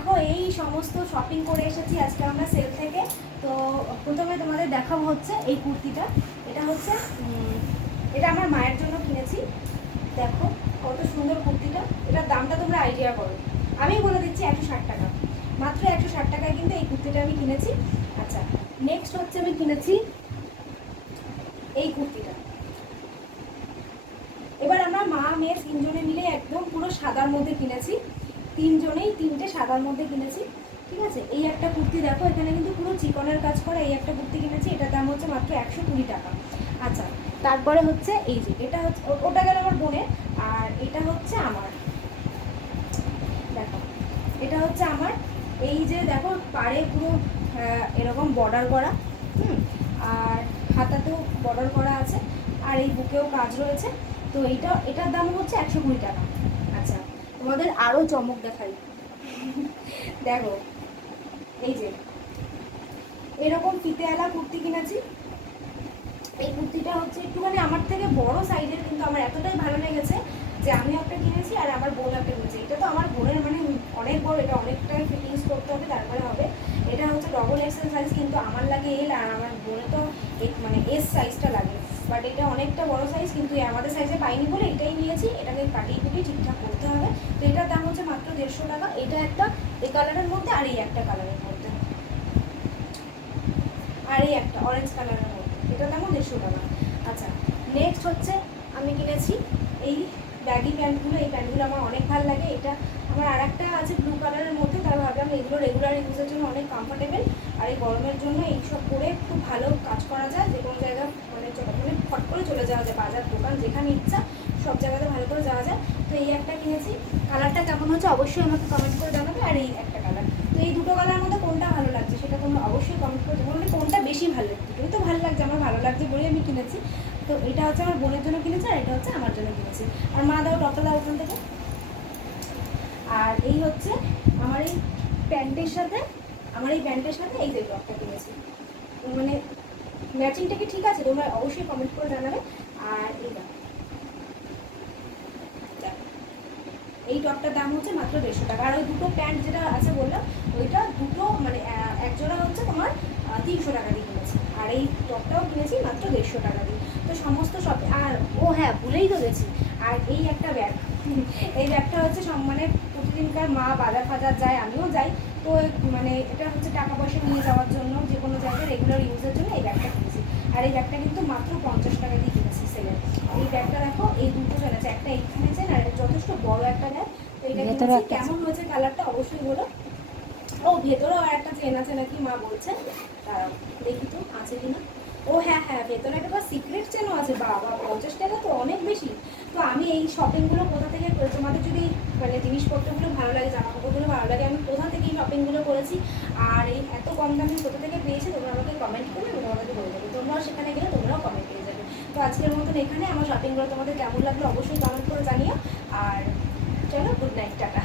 দেখো এই সমস্ত শপিং করে এসেছি আজকে আমরা সেল থেকে। তো প্রথমে তোমাদের দেখাবো হচ্ছে এই কুর্তিটা। এটা হচ্ছে এটা আমার মায়ের জন্য কিনেছি। দেখো কত সুন্দর কুর্তিটা। এটার দামটা তোমরা আইডিয়া করো, আমি বলে দিচ্ছি 160 টাকা, মাত্র 160 টাকায় কিন্তু এই কুর্তিটা আমি কিনেছি। আচ্ছা, নেক্সট হচ্ছে আমি কিনেছি এই কুর্তিটা। এবার আমরা মা মেয়ে তিনজনে মিলে একদম পুরো সাদার মধ্যে কিনেছি, তিনজনেই তিনটে সাদার মধ্যে কিনেছি। ঠিক আছে, এই একটা কুর্তি দেখো, এখানে কিন্তু পুরো চিকনের কাজ করা এই একটা কুর্তি কিনেছি। এটার দাম হচ্ছে মাত্র 120 টাকা। আচ্ছা, তারপরে হচ্ছে এই যে এটা হচ্ছে ওটা গেল আমার বোনের, আর এটা হচ্ছে আমার। দেখো এটা হচ্ছে আমার, এই যে দেখো পাড়ে পুরো এরকম বর্ডার করা, আর হাতাতেও বর্ডার করা আছে, আর এই বুকেও কাজ রয়েছে। তো এটার দাম হচ্ছে 120 টাকা। আচ্ছা, তোমাদের আরও চমক দেখাই। দেখো এই যে এরকম ফিতেওয়ালা কুর্তি কিনেছি। এই কুর্তিটা হচ্ছে একটুখানি আমার থেকে বড় সাইজের, কিন্তু আমার এতটাই ভালো লেগেছে যে আমি একটা কিনেছি আর আমার বোন একটা কিনেছি। এটা তো আমার বোনের মানে অনেক বড়, এটা অনেকটাই ফিটিংস করতে হবে তারপরে হবে। এটা হচ্ছে ডবল এক্সেল সাইজ, কিন্তু আমার লাগে এল, আর আমার বোনের তো মানে এস সাইজটা লাগে। বাট এটা অনেকটা বড় সাইজ, কিন্তু আমাদের সাইজে পাইনি বলে এটাই নিয়েছি। এটাকে কাটিয়ে কুটিয়ে ঠিকঠাক করতে হবে। তো এটার দাম হচ্ছে মাত্র 150 টাকা। এটা একটা এই কালারের মধ্যে, আর এই একটা কালারের মধ্যে, আর এই একটা অরেঞ্জ কালারের মধ্যে, এটার দামও 150 টাকা। আচ্ছা, নেক্সট হচ্ছে আমি কিনেছি এই ব্যাগি প্যান্টগুলো। এই প্যান্টগুলো আমার অনেক ভালো লাগে। এটা আমার আর একটা আছে ব্লু কালারের মধ্যে, তার ভাবলাম এগুলো রেগুলার ইউজের জন্য অনেক কমফোর্টেবল, আর এই গরমের জন্য এইসব পরে খুব ভালো কাজ করা যায়, যে কোনো জায়গা মানে ফট করে চলে যাওয়া যায়, বাজার দোকান যেখানে ইচ্ছা সব জায়গাতে ভালো করে যাওয়া যায়। তো এই একটা কিনেছি। কালারটা কেমন হচ্ছে অবশ্যই আমাকে কমেন্ট করে জানাবে। আর এই একটা কালার, তো এই দুটো কালারের মধ্যে কোনটা ভালো লাগছে সেটা তোমরা অবশ্যই কমেন্ট করে বলবে, কোনটা বেশি ভালো লাগছে। দুটোই তো ভালো লাগছে, আমার ভালো লাগছে বলেই আমি কিনেছি। তো এটা হচ্ছে আমার বোনের জন্য কিনেছি, আর এটা হচ্ছে আমার জন্য কিনেছি। আর মা দাও টপটা দাও ওখান থেকে। আর এই হচ্ছে আমার এই প্যান্টের সাথে, এই যে টপটা কিনেছি, মানে ম্যাচিংটা কি ঠিক আছে তোমরা অবশ্যই কমেন্ট করে জানাবে। আর এই টপটার দাম হচ্ছে মাত্র 150 টাকা। আর ওই দুটো প্যান্ট যেটা আছে বললাম, ওইটা দুটো মানে এক জোড়া হচ্ছে তোমার 300 টাকা দিয়ে কিনেছি। আর এই টপটাও কিনেছি মাত্র 150 টাকা দিয়ে। তো সমস্ত সব, আর ও হ্যাঁ ভুলেই তো গেছি, আর এই একটা ব্যাগ। এই ব্যাগটা হচ্ছে মানে প্রতিদিনকার মা বাজার ফাজার যায়, আমিও যাই, তো মানে এটা হচ্ছে টাকা পয়সা নিয়ে যাওয়ার জন্য, যে কোনো জায়গায় রেগুলার ইউজের জন্য এই ব্যাগটা কিনেছি। আর এই ব্যাগটা কিন্তু মাত্র 50 টাকা দিয়ে কিনেছি সেলের। এই ব্যাগটা দেখো, এই দুটো চলেছে, একটা এইখানে আছে, আর যথেষ্ট বড় একটা ব্যাগ। তো এটা কিনেছি। কেমন হয়েছে কালারটা অবশ্যই বলো। ও ভেতরেও আর একটা চেন আছে নাকি মা বলছে, দেখি তো আছে কিনা। ও হ্যাঁ হ্যাঁ, ভেতরে একটা সিক্রেট চেনও আছে। বাবা, 50 টাকা তো অনেক বেশি। তো আমি এই শপিংগুলো কোথা থেকে, তোমাদের যদি মানে জিনিসপত্রগুলো ভালো লাগে, জামা কাপড়গুলো ভালো লাগে, আমি কোথা থেকে এই শপিংগুলো করেছি আর এই এত কম দামে কোথা থেকে পেয়েছি, তোমরা আমাকে কমেন্ট করবে, আমি তোমাদেরকে বলে দেবো। তোমরাও সেখানে গেলে তোমরাও কমেন্ট পেয়ে যাবে। তো আজকের মতন এখানে। আমার শপিংগুলো তোমাদের কেমন লাগলো অবশ্যই কমেন্ট করে জানিও। আর চলো, গুড নাইট, টাটা।